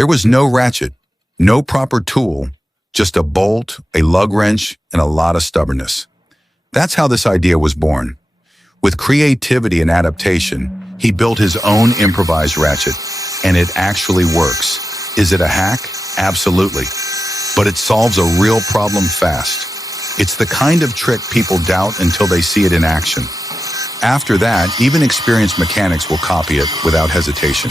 There was no ratchet, no proper tool, just a bolt, a lug wrench, and a lot of stubbornness. That's how this idea was born. With creativity and adaptation, he built his own improvised ratchet, and it actually works. Is it a hack? Absolutely. But it solves a real problem fast. It's the kind of trick people doubt until they see it in action. After that, even experienced mechanics will copy it without hesitation.